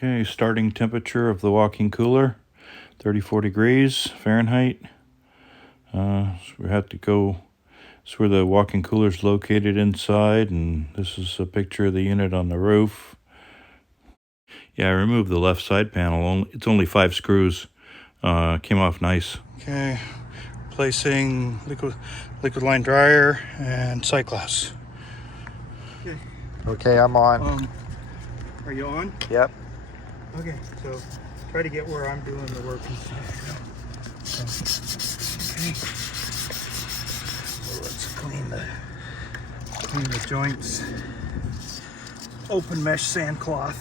Okay, starting temperature of the walking cooler, 34 degrees Fahrenheit. So we have to go, it's where the walking cooler is located inside, and this is a picture of the unit on the roof. Yeah, I removed the left side panel. It's only 5 screws. Came off nice. Okay, replacing liquid line dryer and sight glass. Okay, I'm on. Are you on? Yep. Okay, so try to get where I'm doing the work and stuff. Okay. So let's clean the joints. Open mesh sandcloth.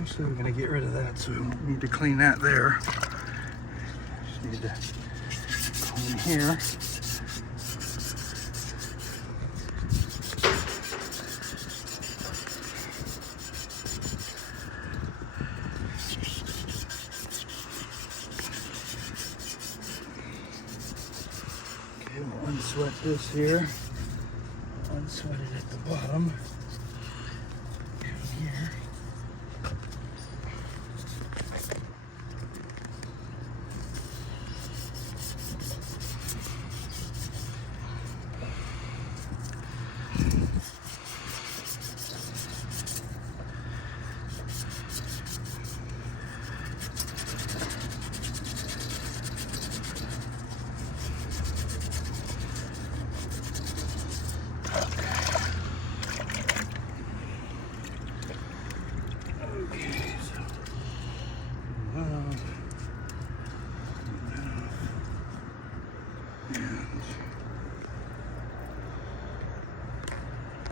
Actually, we're going to get rid of that, so we don't need to clean that there. Just need to clean here. Okay, we'll unsweat this here. Unsweat it at the bottom. Down here.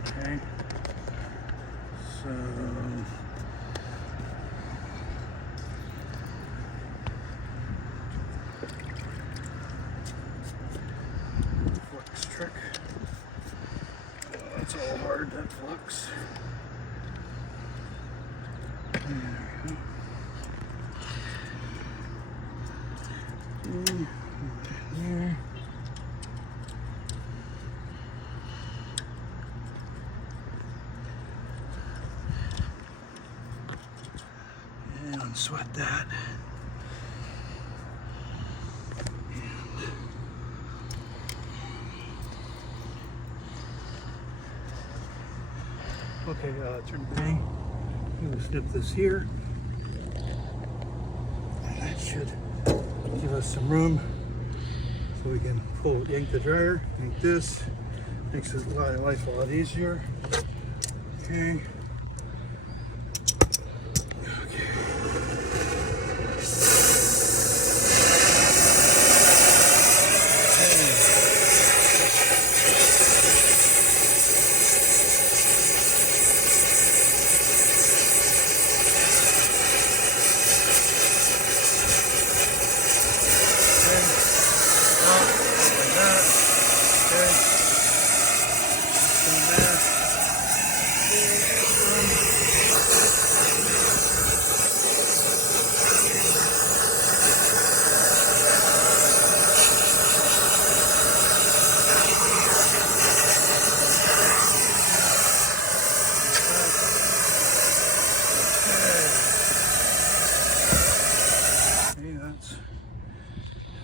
Okay, so flux trick. Oh, that's all hard, that flux. There we go. There. And unsweat that. Okay, turn the thing. I'm going to snip this here. And that should give us some room so we can yank the dryer, yank this. Makes life a lot easier. Okay.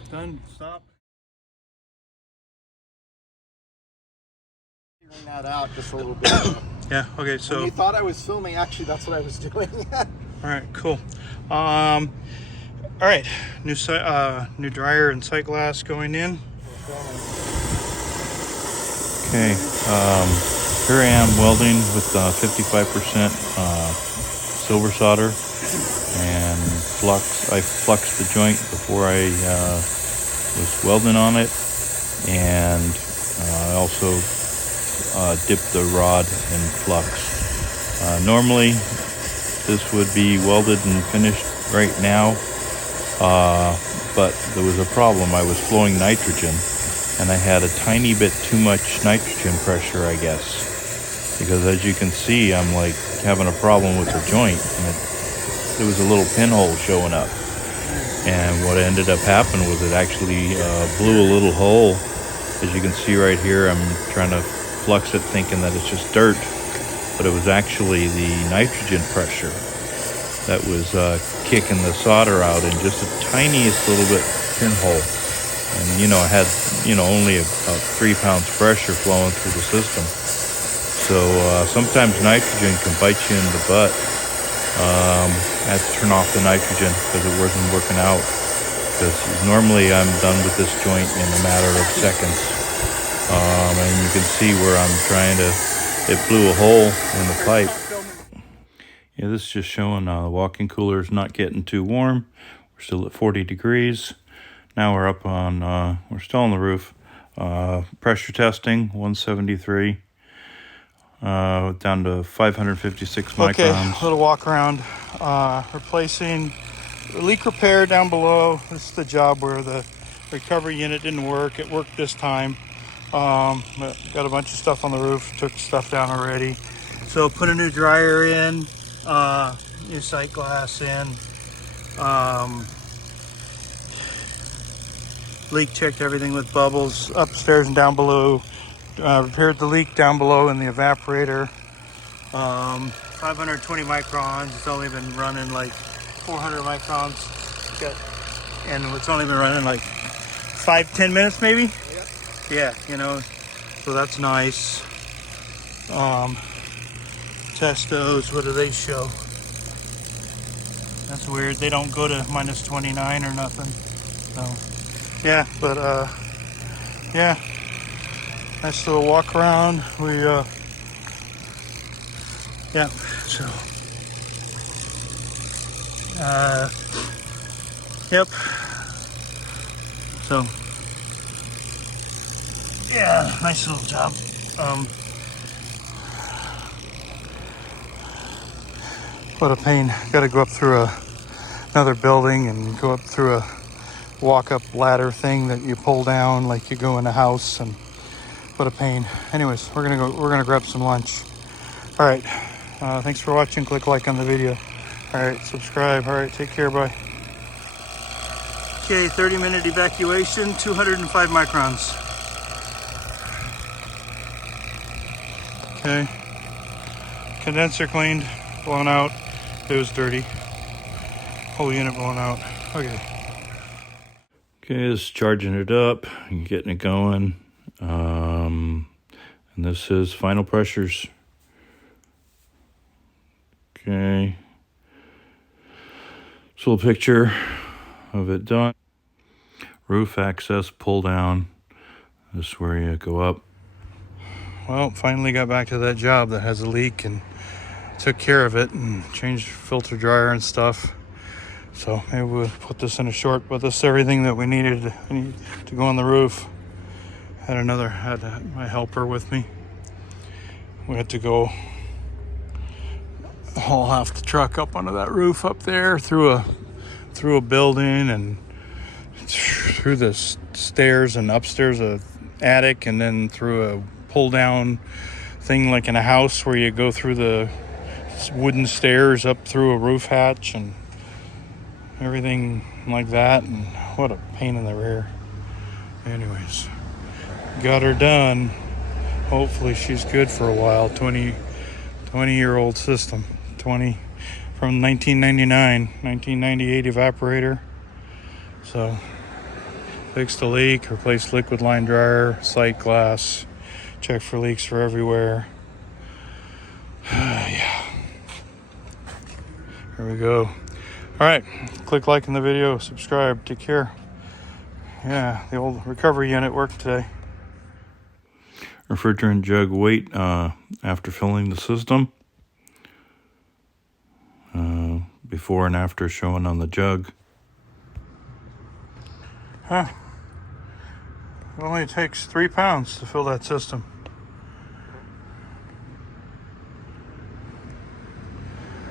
Done. Stop. Figuring that out just a little bit. Yeah. Okay. So when you thought I was filming, actually, that's what I was doing. all right. Cool. All right. New dryer and sight glass going in. Okay. Here I am welding with 55% silver solder and flux. I fluxed the joint before I was welding on it, and I also dipped the rod in flux. Normally this would be welded and finished right now, but there was a problem. I was flowing nitrogen, and I had a tiny bit too much nitrogen pressure, I guess, because as you can see, I'm like having a problem with the joint, and there was a little pinhole showing up. And what ended up happening was it actually blew a little hole As you can see right here, I'm trying to flux it thinking that it's just dirt, but it was actually the nitrogen pressure that was kicking the solder out in just the tiniest little bit pinhole. And you know, I had, you know, only about 3 pounds pressure flowing through the system. So sometimes nitrogen can bite you in the butt. I had to turn off the nitrogen because it wasn't working out. Because normally I'm done with this joint in a matter of seconds. And you can see where I'm trying to, it blew a hole in the pipe. Yeah, this is just showing the walk-in cooler is not getting too warm. We're still at 40 degrees. Now we're up on, we're still on the roof. Pressure testing, 173. Down to 556 microns. Okay, little walk around. Replacing the leak repair down below. This is the job where the recovery unit didn't work. It worked this time. Got a bunch of stuff on the roof. Took stuff down already. So put a new dryer in. New sight glass in. Leak checked everything with bubbles upstairs and down below. Repaired the leak down below in the evaporator. 520 microns. It's only been running like 400 microns. And it's only been running like 5-10 minutes maybe. Yeah, you know, so that's nice. Test those. What do they show? That's weird. They don't go to minus 29 or nothing. So yeah, but yeah, nice little walk around. We yeah, so yep, so yeah, nice little job. What a pain. Got to go up through another building and go up through a walk-up ladder thing that you pull down like you go in a house, and what a pain. Anyways, we're gonna grab some lunch. All right. Thanks for watching. Click like on the video. All right, subscribe. All right, take care. Bye. Okay, 30-minute evacuation, 205 microns. Okay. Condenser cleaned, blown out. It was dirty. Whole unit blown out. Okay. Okay, just charging it up and getting it going. And this is final pressures. Okay. This little picture of it done. Roof access pull down. This is where you go up. Well, finally got back to that job that has a leak and took care of it and changed filter dryer and stuff. So maybe we'll put this in a short, but this is everything that we needed to go on the roof. Had my helper with me. We had to go haul half the truck up onto that roof up there through a building and through the stairs and upstairs a attic, and then through a pull down thing like in a house where you go through the wooden stairs up through a roof hatch and everything like that. And what a pain in the rear. Anyways, got her done. Hopefully she's good for a while. 20-year-old system. 20 from 1998 evaporator. So fixed the leak, replaced liquid line dryer, sight glass, check for leaks for everywhere. Yeah. Here we go. All right, click like in the video, subscribe, take care. Yeah, the old recovery unit worked today. Refrigerant jug weight after filling the system. Before and after showing on the jug. Huh. It only takes 3 pounds to fill that system.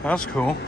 That's cool.